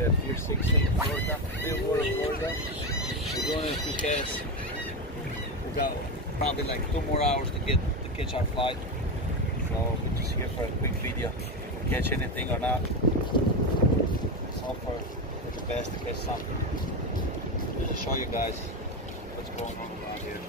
here at Fish.Channel, Florida, Stillwater, Florida. We're doing it because we got probably like 2 more hours to catch our flight. So we're just here for a quick video. If we catch anything or not, let's hope for the best to catch something. Just show you guys what's going on around here.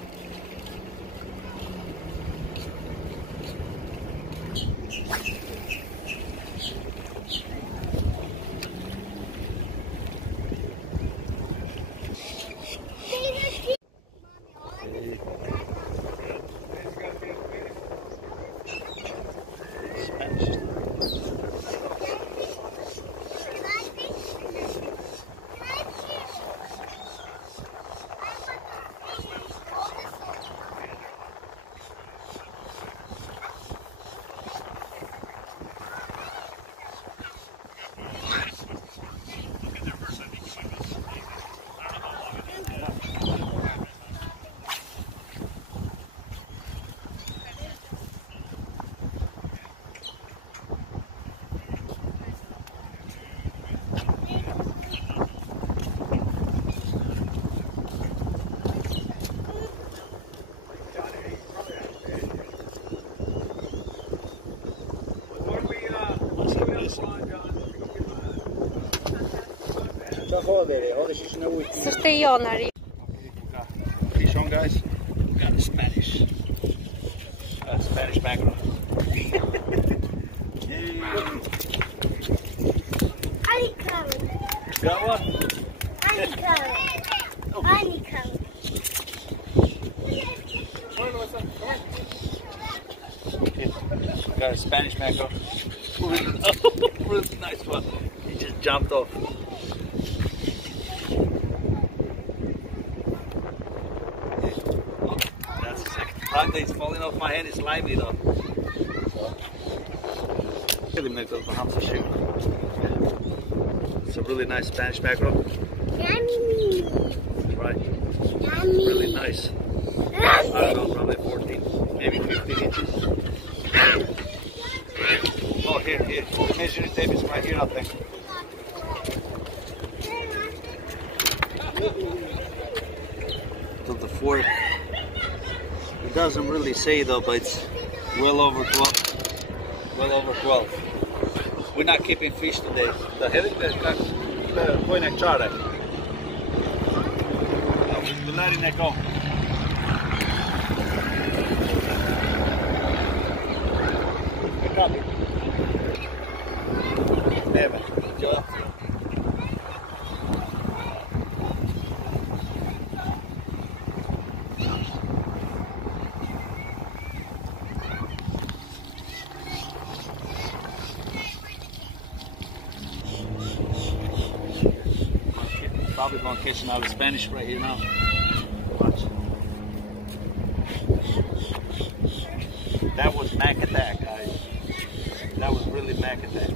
Så ska jag när det... Fish on, guys. We got the Spanish background. Honeycomb. Got one? Honeycomb. Honeycomb. Okay. We got a Spanish mackerel. Really nice one. He just jumped off. That's the second time that it's falling off my hand. It's lively though. It's a really nice Spanish mackerel. Yummy. That's right. Yummy. Really nice. I don't know, probably 14, maybe 15 inches. Oh, here. The measuring tape is right here, I think. To the fork. It doesn't really say though, but it's well over 12. Well over 12. We're not keeping fish today. The point at charter. We're letting that go. Never. Probably going to catch another Spanish right here now. Watch. That was Mac Attack, guys. That was really Mac Attack.